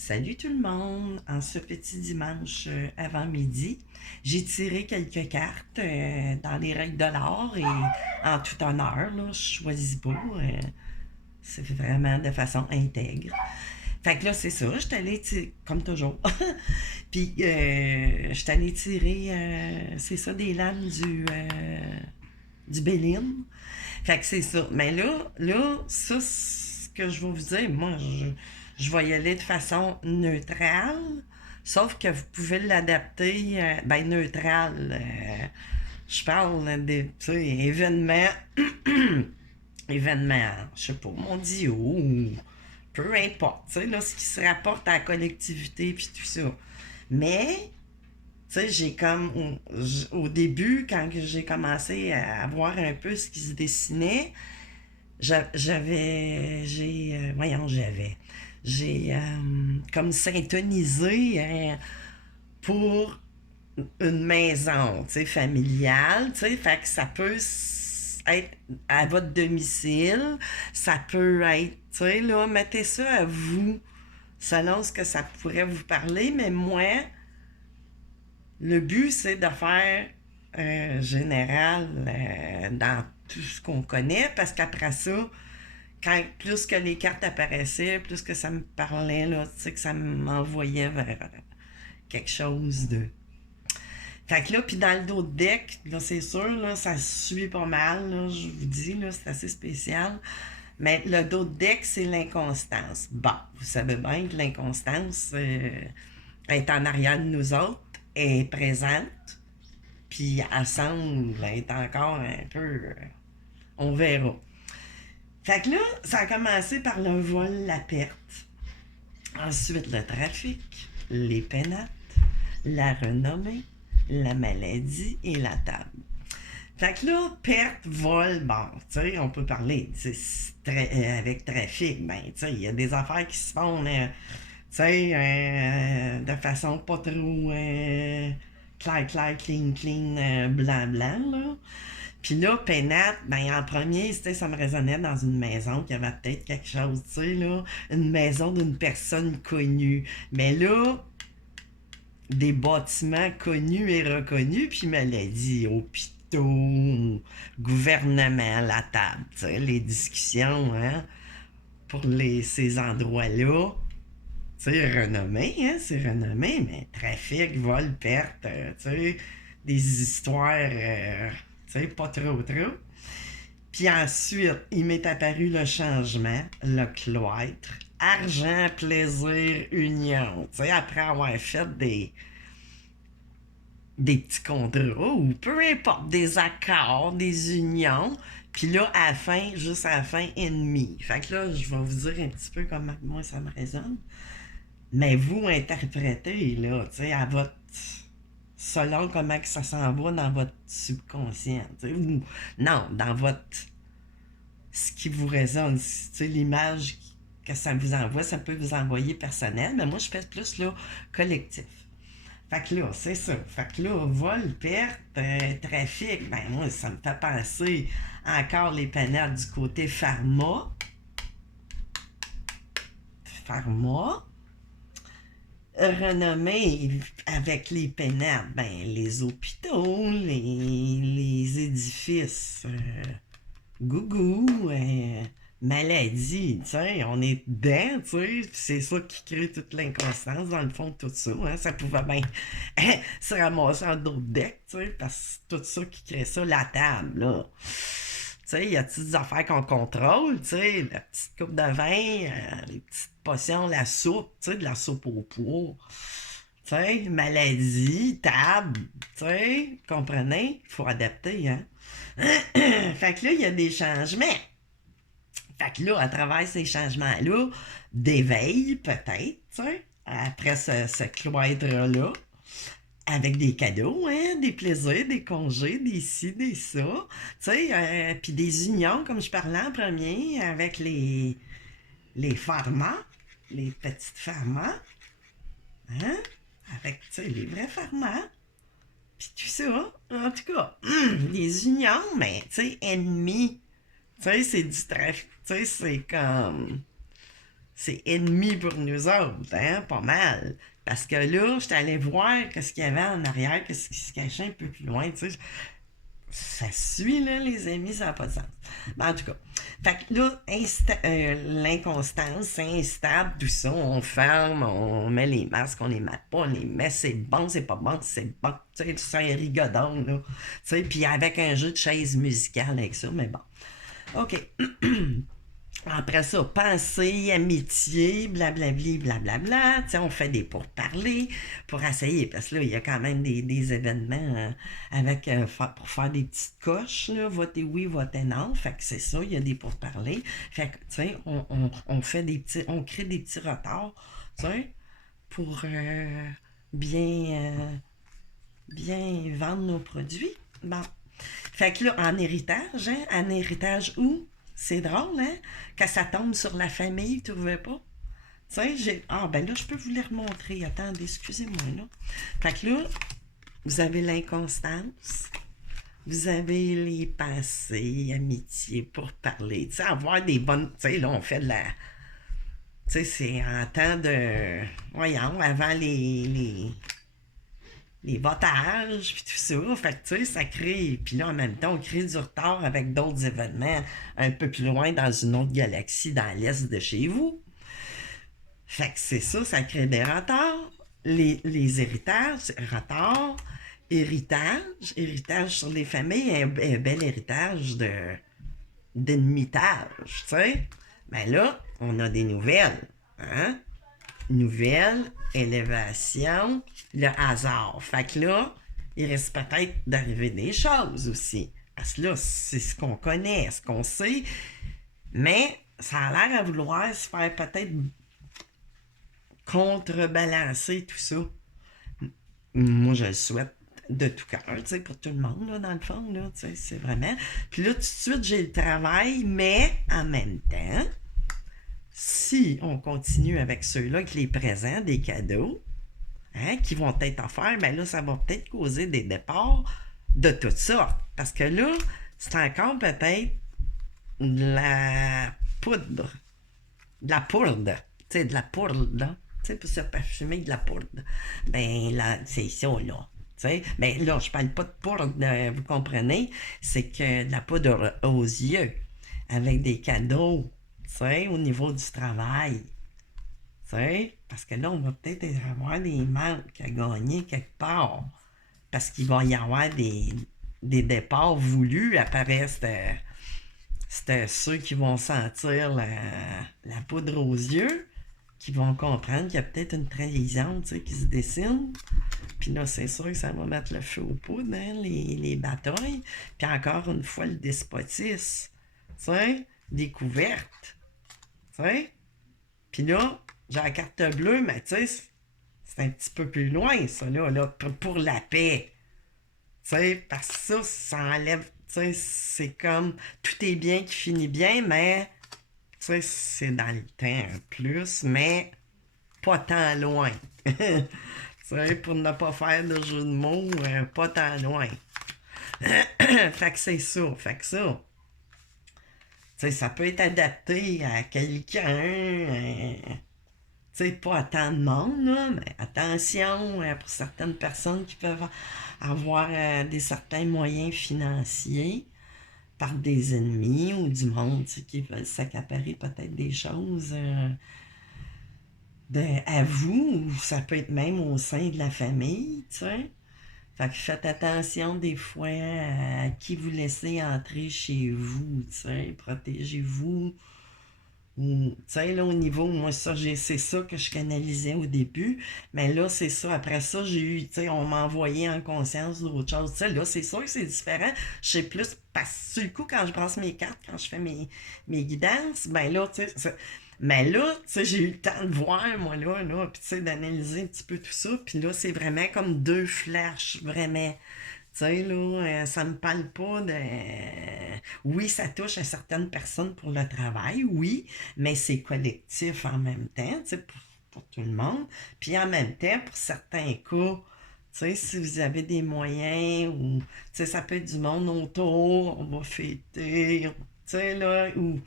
Salut tout le monde! En ce petit dimanche avant midi, j'ai tiré quelques cartes dans les règles de l'art et en tout honneur, là, je choisis pas. C'est vraiment de façon intègre. Fait que là, c'est ça, je suis allée tirer, comme toujours. Puis, je suis allée tirer, c'est ça, des lames du Béline. Fait que c'est ça. Mais là, ça, ce que je vais vous dire, moi, je vais y aller de façon neutrale, sauf que vous pouvez l'adapter, ben, neutrale. Je parle des, tu sais, événements, événements, je sais pas, mondiaux, ou peu importe, tu sais, là, ce qui se rapporte à la collectivité, puis tout ça. Mais, tu sais, j'ai comme, au début, quand j'ai commencé à voir un peu ce qui se dessinait, j'ai comme syntonisé pour une maison, tu sais, familiale, tu sais, fait que ça peut être à votre domicile, ça peut être, tu sais, là, mettez ça à vous, selon ce que ça pourrait vous parler, mais moi, le but, c'est de faire général dans tout ce qu'on connaît, parce qu'après ça, quand plus que les cartes apparaissaient, plus que ça me parlait, là, tu sais, que ça m'envoyait vers quelque chose de. Fait que là, puis dans le dos de deck, là, c'est sûr, là, ça suit pas mal, là, je vous dis, là, c'est assez spécial. Mais le dos de deck, c'est l'inconstance. Bon, vous savez bien que l'inconstance est en arrière de nous autres, est présente, puis elle semble être encore un peu. On verra. Fait que là, ça a commencé par le vol, la perte. Ensuite, le trafic, les pénates, la renommée, la maladie et la table. Fait que là, perte, vol, bon, tu sais, on peut parler avec trafic, ben, tu sais, il y a des affaires qui se font, tu sais, de façon pas trop clair, clean, blanc, là. Puis là, Pénate, ben en premier, ça me résonnait dans une maison qui avait peut-être quelque chose, tu sais, là, une maison d'une personne connue. Mais là, des bâtiments connus et reconnus, puis maladie, hôpitaux, gouvernement, la table, tu sais, les discussions, hein, pour ces endroits-là. Tu sais, renommé, hein, c'est renommé, mais trafic, vol, perte, tu sais, des histoires, tu sais, pas trop. Puis ensuite, il m'est apparu le changement, le cloître, argent, plaisir, union. Tu sais, après avoir fait des petits contrats ou peu importe, des accords, des unions. Puis là, à la fin, juste à la fin, ennemi. Fait que là, je vais vous dire un petit peu comment moi ça me résonne. Mais vous interprétez, là, tu sais, à votre. Selon comment que ça s'en va dans votre subconscient, tu sais, ou non, dans votre. Ce qui vous résonne, tu sais, l'image que ça vous envoie, ça peut vous envoyer personnel, mais moi, je fais plus, là, collectif. Fait que là, c'est ça. Fait que là, vol, perte, trafic, ben moi, ça me fait penser encore les panels du côté pharma. Pharma. Renommée avec les pénates, ben les hôpitaux, les édifices, gougou, maladie, tu sais, on est dedans, tu sais, c'est ça qui crée toute l'inconstance dans le fond de tout ça, hein, ça pouvait bien se ramasser en d'autres decks, tu sais, parce que tout ça qui crée ça, la table, là. Tu sais, il y a des affaires qu'on contrôle, tu sais, la petite coupe de vin, les petites potions, la soupe, tu sais, de la soupe au pois. Tu sais, maladie, table, tu sais, comprenez? Il faut adapter, hein? Fait que là, il y a des changements. Fait que là, à travers ces changements-là, d'éveil, peut-être, tu sais, après ce cloître-là, avec des cadeaux, hein, des plaisirs, des congés, des ci, des ça, tu sais, puis des unions, comme je parlais en premier, avec les pharmas, les petites pharmas, hein, avec, tu sais, les vrais pharmas, puis tout ça, en tout cas, des unions, mais, tu sais, ennemis, tu sais, c'est du trafic, tu sais, c'est comme, c'est ennemi pour nous autres, hein, pas mal. Parce que là, j'étais allé voir ce qu'il y avait en arrière, ce qui se cachait un peu plus loin, tu sais. Ça suit, là, les amis, ça n'a pas de sens. Mais en tout cas, fait que là, l'inconstance, c'est instable, tout ça, on ferme, on met les masques, on les met pas, on les met, c'est bon, c'est pas bon, c'est bon, tu sais, c'est un rigodon, là. Tu sais, puis avec un jeu de chaise musicale avec ça, mais bon. OK. Après ça, pensée, amitié, blablabli, blablabla. Tu sais, on fait des pourparlers pour essayer, parce que là, il y a quand même des événements avec pour faire des petites coches, là, voter oui, voter non. Fait que c'est ça, il y a des pourparlers. Fait que, tu sais, on fait des petits, on crée des petits retards, tu sais, pour bien, bien vendre nos produits. Bon. Fait que là, en héritage, hein, en héritage où? C'est drôle, hein? Quand ça tombe sur la famille, tu ne trouvais pas? Tu sais, j'ai. Ah, ben là, je peux vous les remontrer. Attendez, excusez-moi, là. Fait que là, vous avez l'inconstance, vous avez les pensées, amitié pour parler. Tu sais, avoir des bonnes. Tu sais, là, on fait de la. Tu sais, c'est en temps de. Voyons, avant les votages, puis tout ça. Fait que, tu sais, ça crée. Puis là, en même temps, on crée du retard avec d'autres événements un peu plus loin dans une autre galaxie, dans l'est de chez vous. Fait que c'est ça, ça crée des retards. Les héritages, retards, héritage sur les familles, un bel héritage d'ermitage, tu sais. Ben là, on a des nouvelles, hein? Nouvelle, élévation, le hasard. Fait que là, il risque peut-être d'arriver des choses aussi. Parce que là, c'est ce qu'on connaît, ce qu'on sait. Mais ça a l'air à vouloir se faire peut-être contrebalancer tout ça. Moi, je le souhaite de tout cœur, tu sais, pour tout le monde, là, dans le fond, là, tu sais, c'est vraiment. Puis là, tout de suite, j'ai le travail, mais en même temps, si on continue avec ceux-là, avec les présents, des cadeaux, hein, qui vont être offerts, ben là, ça va peut-être causer des départs de toutes sortes. Parce que là, c'est encore peut-être de la poudre. De la poudre. Tu sais, de la poudre, là. Tu sais, pour se parfumer de la poudre. Ben là, c'est ça, là. Tu sais, ben là, je parle pas de poudre, vous comprenez? C'est que de la poudre aux yeux, avec des cadeaux, tu sais, au niveau du travail. Tu sais, parce que là, on va peut-être avoir des manques à gagner quelque part. Parce qu'il va y avoir des départs voulus apparaissent. C'était ceux qui vont sentir la poudre aux yeux, qui vont comprendre qu'il y a peut-être une trahison, tu sais, qui se dessine. Puis là, c'est sûr que ça va mettre le feu aux poudres, hein, les batailles. Puis encore une fois, le despotisme. Tu sais, découverte. Tu sais. Puis là, j'ai la carte bleue, mais tu sais, c'est un petit peu plus loin, ça, là pour la paix. Tu sais, parce que ça enlève, tu sais, c'est comme, tout est bien qui finit bien, mais, tu sais, c'est dans le temps en plus, mais pas tant loin. Tu sais, pour ne pas faire de jeu de mots, pas tant loin. Fait que c'est ça, fait que ça. Tu sais, ça peut être adapté à quelqu'un, tu sais, pas à tant de monde, là, mais attention pour certaines personnes qui peuvent avoir des certains moyens financiers par des ennemis ou du monde, tu sais, qui veulent s'accaparer peut-être des choses à vous, ou ça peut être même au sein de la famille, tu sais. Fait que faites attention des fois à qui vous laissez entrer chez vous, tu sais, protégez-vous. Tu sais, là, au niveau, moi, ça, c'est ça que je canalisais au début. Mais là, c'est ça. Après ça, j'ai eu, tu sais, on m'a envoyé en conscience d'autres choses. Tu sais, là, c'est sûr que c'est différent. Je sais plus, parce que sur le coup, quand je brasse mes cartes, quand je fais mes guidances, ben là, tu sais, mais là, tu sais, j'ai eu le temps de voir, moi, là, puis tu sais, d'analyser un petit peu tout ça. Puis là, c'est vraiment comme deux flashs, vraiment. Tu sais, là, ça me parle pas de. Oui, ça touche à certaines personnes pour le travail, oui, mais c'est collectif en même temps, tu sais, pour tout le monde. Puis en même temps, pour certains cas, tu sais, si vous avez des moyens, ou, tu sais, ça peut être du monde autour, on va fêter, tu sais, là, ou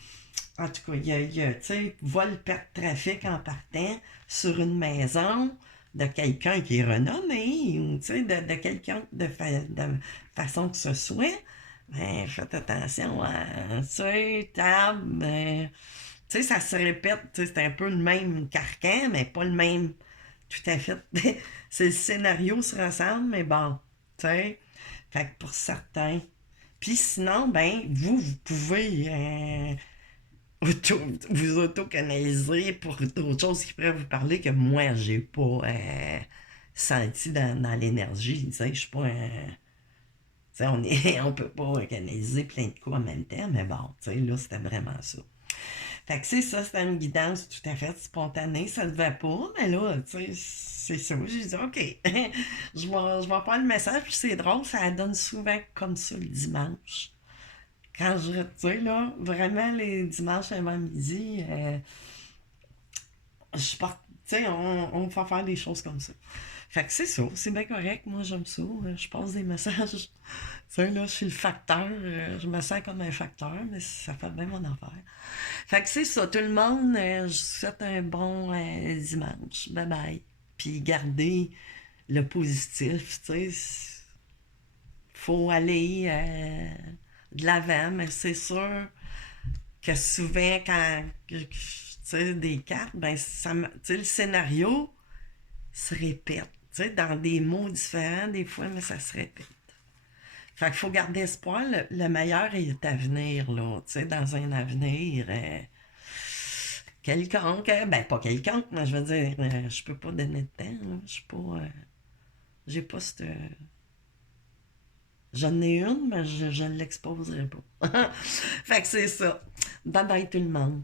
En tout cas, tu sais, vol, perte de trafic en partant sur une maison de quelqu'un qui est renommé, ou tu sais, de quelqu'un de façon que ce soit. Ben, faites attention à, tu sais, table, ben, tu sais, ça se répète, tu sais, c'est un peu le même carcan, mais pas le même tout à fait. C'est le scénario se ressemble, mais bon, tu sais. Fait que pour certains. Puis sinon, ben, vous pouvez auto, vous auto-canaliser pour d'autres choses qui pourraient vous parler que moi, j'ai pas senti dans l'énergie. Tu sais, je suis pas tu sais, on peut pas canaliser plein de coups en même temps, mais bon, tu sais, là, c'était vraiment ça. Fait que c'est ça, c'était une guidance tout à fait spontanée, ça ne devait pas, mais là, tu sais, c'est ça. J'ai dit, OK, je vais faire le message, puis c'est drôle, ça donne souvent comme ça le dimanche. Quand tu sais, là, vraiment, les dimanches avant midi, je porte, tu sais, on me fait faire des choses comme ça. Fait que c'est ça, c'est bien correct, moi j'aime ça, je passe des messages. Tu sais, là, je suis le facteur, je me sens comme un facteur, mais ça fait bien mon affaire. Fait que c'est ça, tout le monde, je vous souhaite un bon dimanche. Bye bye. Puis gardez le positif, tu sais. Faut aller de l'avant, mais c'est sûr que souvent, quand tu sais, des cartes, ben, tu sais, le scénario se répète. Tu sais, dans des mots différents, des fois, mais ça se répète. Fait qu'il faut garder espoir. Le meilleur est à venir, là. Tu sais, dans un avenir. Quelconque, ben pas quelconque, mais je veux dire, je peux pas donner de temps, là. Je suis pas. J'ai pas cette. J'en ai une, mais je ne l'exposerai pas. Fait que c'est ça. Bye bye tout le monde.